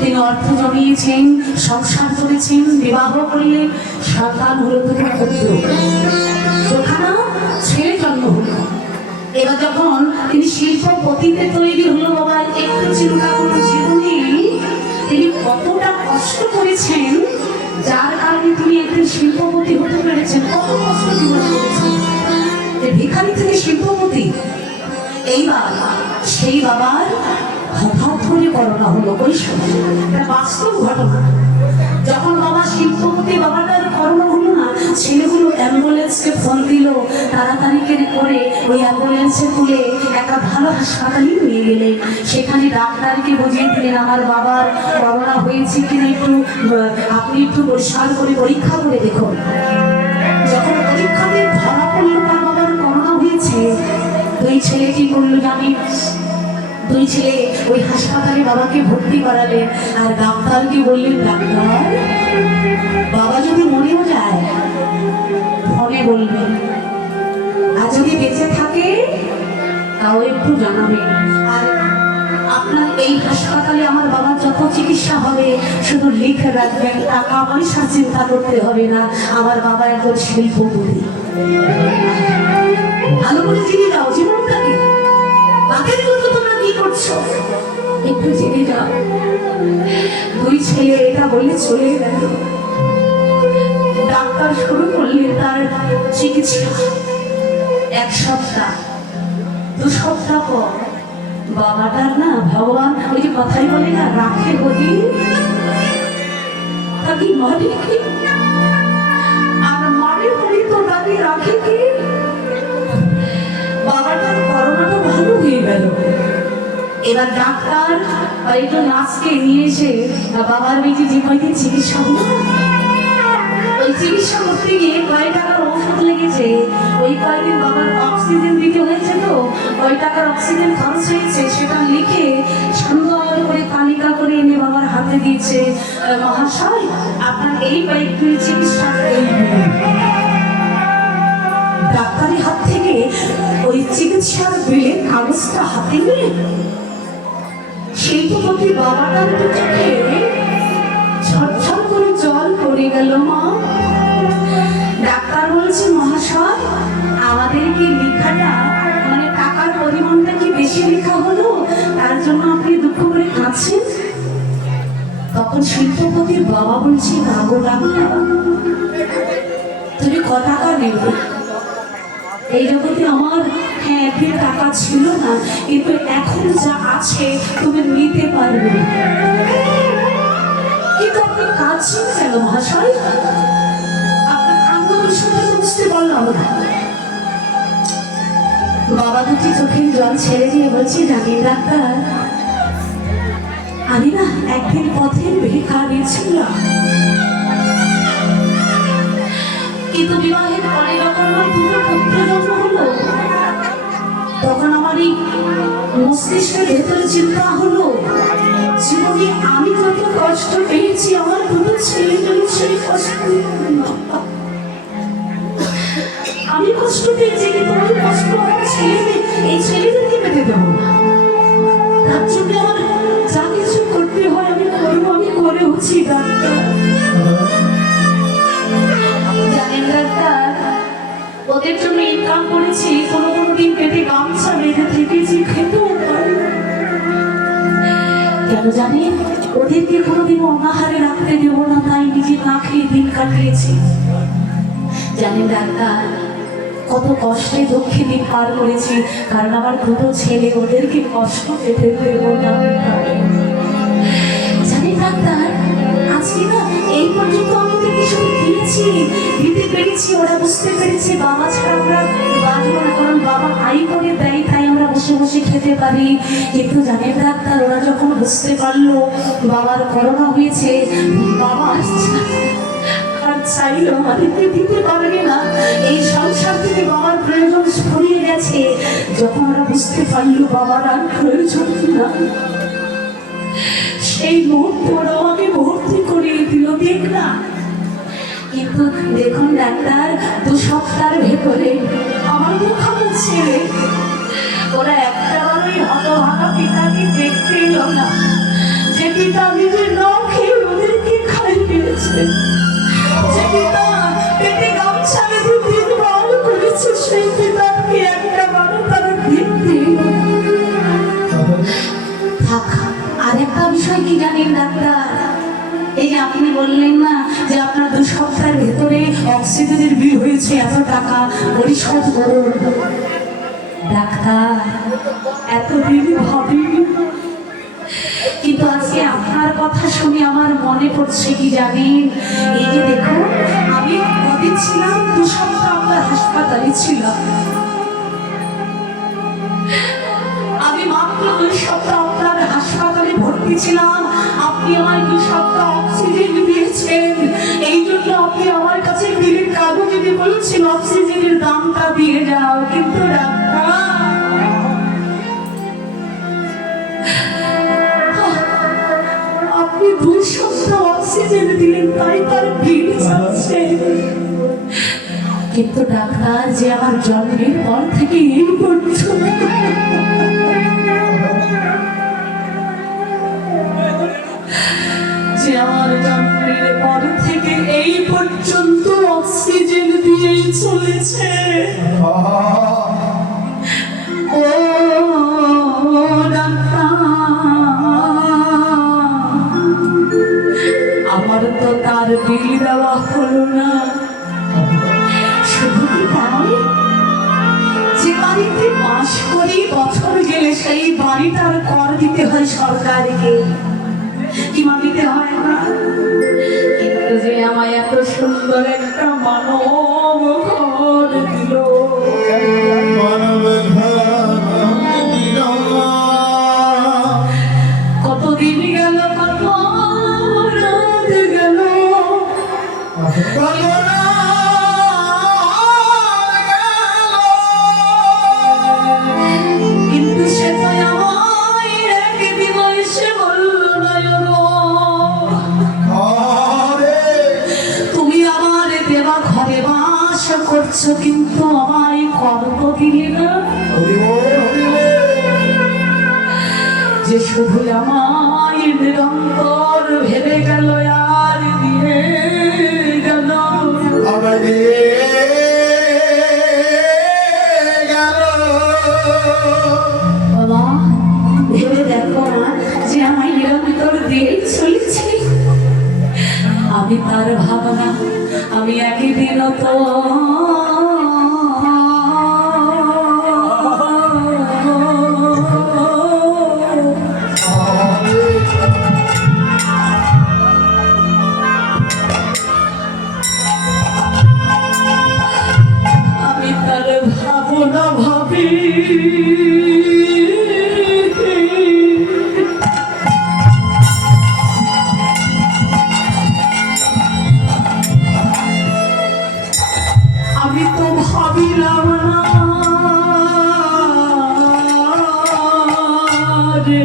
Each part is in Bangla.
তিনি অর্থ জমিয়েছেন, সংসার করেছেন, বিবাহ করলেন, সন্তান হলো তোমার পুত্র, ওখানে ছেলে জন্ম হলো। এবার যখন তিনি শিল্পপতিতে তৈরি হলো, বাবা একটু চিন্তা করুন জীবনে তিনি কতটা কষ্ট করেছেন, যার কারণে তিনি একজন শিল্পপতি হতে পেরেছেন। কত কষ্ট জীবন করেছেন, ভিখারি থেকে শিল্পপতি। এইবার সেই বাবার হঠাৎ করে করোনা হলো ওই সময়, এটা বাস্তব ঘটনা। যখন বাবা শিল্পপতি, বাবাটার করোনা হলো না, ছেলেগুলো অ্যাম্বুলেন্সকে ফোন দিল, তাড়াতাড়ি করে ওই অ্যাম্বুলেন্সে তুলে একটা ভালো হাসপাতালে নিয়ে গেলেন। সেখানে ডাক্তারকে বুঝিয়ে দিলেন আমার বাবার করোনা হয়েছে কিনা একটু আপনি একটু পরিষ্কার করে পরীক্ষা করে দেখুন। যখন পরীক্ষাতে ধরা পড়লো তার বাবার করোনা হয়েছে, দুই ছেলে কি করলো জানি, দুই ছেলে ওই হাসপাতালে বাবাকে ভর্তি করালেন। আর ডাক্তারকে বললেন, ডাক্তার বাবা যদি মরেও যায় ফোনে বলবেন, আর যদি বেঁচে থাকে তাও একটু জানাবেন। আর আপনার এই হাসপাতালে আমার বাবার যত চিকিৎসা হবে শুধু লিখে রাখবেন, টাকা পয়সা চিন্তা করতে হবে না, আমার বাবা একজন শিল্পপতি। ভালো করে জেনে যাও জীবনটাকে, বাকির মতো তোমরা কি করছো একটু জেনে যাও। দুই ছেলে এটা বলে চলে গেল। ডাক্তার শুরু করলেন তার চিকিৎসা। এক সপ্তাহ, দু সপ্তাহ পর বাবাটার না ভগবান ওই যে কথাই বলে না, রাখে গতি তাকে মরে কি, আর মরে হলে তো তাকে রাখে কি। বাবাটার করোনাটা ভালো হয়ে গেল। এবার ডাক্তার একজন নার্সকে নিয়ে এসে বাবার মেয়েকে যে কয়েকদিন চিকিৎসা হলো, ওই চিকিৎসা করতে গিয়ে কয়েক টাকার ওষুধ লেগেছে, ওই কয়েকদিন বাবার অক্সিজেন দিতে হয়েছে, তো ওই টাকার অক্সিজেন খরচ হয়েছে, সেটা লিখে সুন্দর করে তালিকা করে এনে বাবার হাতে দিয়েছে, মহাশয় আপনার এই কয়েকদিন চিকিৎসা। ডাক্তারের হাত থেকে ওই চিকিৎসার বিলের কাগজটা হাতে নিয়ে শিল্পপতি বাবাটার চোখে ঝরঝর করে জল পড়ে গেল। মা, ডাক্তার বলছে, মহাশয় আমাদের কি লেখাটা মানে টাকার পরিমাণটা কি বেশি লেখা হলো, তার জন্য আপনি দুঃখ করে কাঁদছেন। তখন শিল্পপতির বাবা বলছে, না গো ডাক্তার, তুমি ক টাকা নেবে? এই জগতে আমার হ্যাঁ একদিন টাকা ছিল না, কিন্তু এখন যা আছে তুমি নিতে পারবে। কিন্তু আপনি কাঁদছেন কেন মহাশয়? আপনার কান্না বিষয়টা বুঝতে পারলাম না। বাবা দুটি চোখের জল ছেড়ে দিয়ে বলছে, জানেন ডাক্তার, আমি না একদিন পথের ভিখারি ছিলাম, কিন্তু বিবাহের পরে যখন আমার দুটো পুত্র জন্ম হলো, তখন আমার এই মস্তিষ্কের ভেতরে চিন্তা হলো, জীবনে আমি যত কষ্ট পেয়েছি আমার দুটো ছেলে যদি সেই কষ্ট, আমি কষ্ট পেয়েছি, কিন্তু ওই কষ্ট আমার ছেলে, এই ছেলেদেরকে পেতে দেবো না। তার জন্য আমার যা কিছু করতে হয় আমি করবো, আমি করেওছি ডাক্তার। জানেন ডাক্তার, ওদের জন্য ইনকাম করেছি, কোনো কোনো দিন পেটে গামছা বেঁধে থেকেছি, খেতেও পারি। কেন জানেন? ওদেরকে কোনোদিনও অনাহারে রাখতে দেব না, তাই নিজে না খেয়ে দিন কাটিয়েছি। জানেন ডাক্তার, কত কষ্টে দুঃখে দিন পার করেছি, কারণ আমার দুটো ছেলে, ওদেরকে কষ্ট পেতে দেব না। জানেন ডাক্তার, আজকে না এই পর্যন্ত আমি ওদেরকে শুধু দিয়েছি, দিতে পেরেছি, ওরা বুঝতে পেরেছে বাবা ছাড়া আমরা বাঁচব না, কারণ বাবা আয় করে দেয়, তাই আমরা বসে বসে খেতে পারি। কিন্তু জানেন ডাক্তার, ওরা যখন বুঝতে পারলো বাবার করোনা হয়েছে, বাবা আর চাইলেও আমাদেরকে দিতে পারবে না, এই সংসার থেকে বাবার প্রয়োজন ফুরিয়ে গেছে, যখন ওরা বুঝতে পারলো বাবার আর প্রয়োজন না, সেই মুহূর্তে ওরা আমাকে ভর্তি করিয়ে দিল। দেখ না, কিন্তু দেখুন ডাক্তার, 2 সপ্তাহের ভেতরে আমার দুখানা ছেলে, ওরা একটা বারই হতভাগা পিতাকে দেখতে এলো না। যে পিতা নিজে না খেয়ে ওদেরকে খাইয়েছে, যে পিতা পেটে গামছা বেঁধে দিন বড় করেছে, সেই পিতাকে একটা বারো তারা ভিত্তি থাক। আর একটা বিষয় কি জানেন ডাক্তার, এই যে আপনি বললেন না যে আপনার 2 সপ্তাহের ভেতরে অক্সিজেনের বিল হয়েছে এত টাকা, পরিশোধ করুন। ডাক্তার এতদিন ভাবি, কিন্তু আজকে আপনার কথা শুনে আমার মনে পড়ছে কি জানেন, এই যে দেখুন আমি কদিন ছিলাম, 2 সপ্তাহ আপনার হাসপাতালে ছিলাম। আমি মাত্র 2 সপ্তাহ আপনার হাসপাতালে ভর্তি ছিলাম, আপনি আমায় 2 সপ্তাহ অক্সিজেন দিয়েছেন। এই জন্য আপনি আমার কাছে বিলের কাগজে দিয়ে বলেছেন অক্সিজেনের দামটা দিয়ে যাও। কিন্তু ডাক্তার আপনি 2 সপ্তাহ অক্সিজেন দিলেন, তাই তার বিল যাচ্ছে। কিন্তু ডাক্তার যে আমার জন্মের পর থেকে এই পর্যন্ত যে আমার জন্মের পর থেকে এই পর্যন্ত অক্সিজেন দিয়েই চলেছে। ও ডাক্তার, আমার তো তার বিল দেওয়া হলো না। শুধু কি তাই, যে বাড়িতে বাস করি বছর গেলে সেই বাড়িটার কর দিতে হয় সরকারকে, কি দিতে হয় না? কিন্তু যে আমায় এত সুন্দর একটা মানব ঘর দিল, কতদিন গেল, কত রাত গেল, কিন্তু সে তো আমায় একদিন এসে বলল তুমি আমার দেওয়া ঘরে বাস করছো, কিন্তু আমায় কর্ম দিলে না। যে শুধু আমায় নিরন্তর ভেবে গেল আর দিয়ে গেল, বাবা ভেবে দেখো না যে আমায় নিরন্তর দিয়ে চলেছি। আমি তার ভাবনা, আমি একদিনও তো আমি তার ভাবনা ভাবি। আমি তো ভাবিলাম না রে,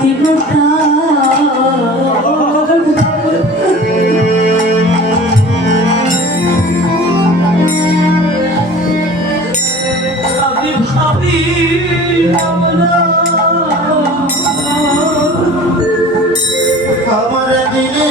দিনটা আমি ভাবি আমার দিনে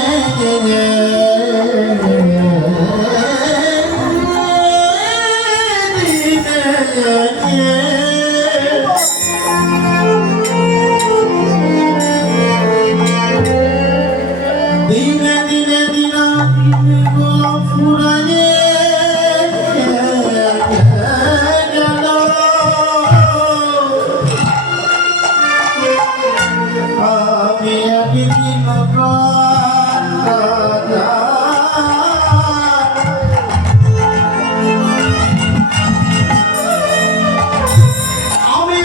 দিনে দিনে দিনা ফুরাইয়ে গেল আমি একদিন আমি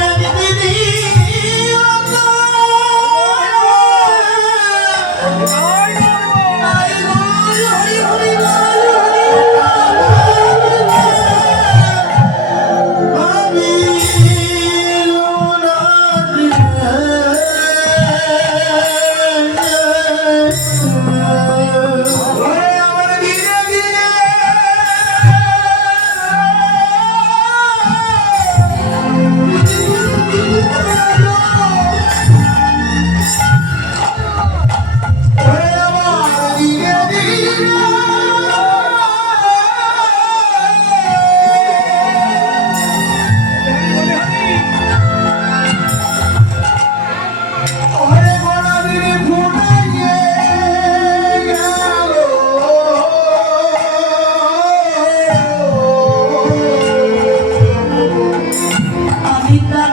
আমি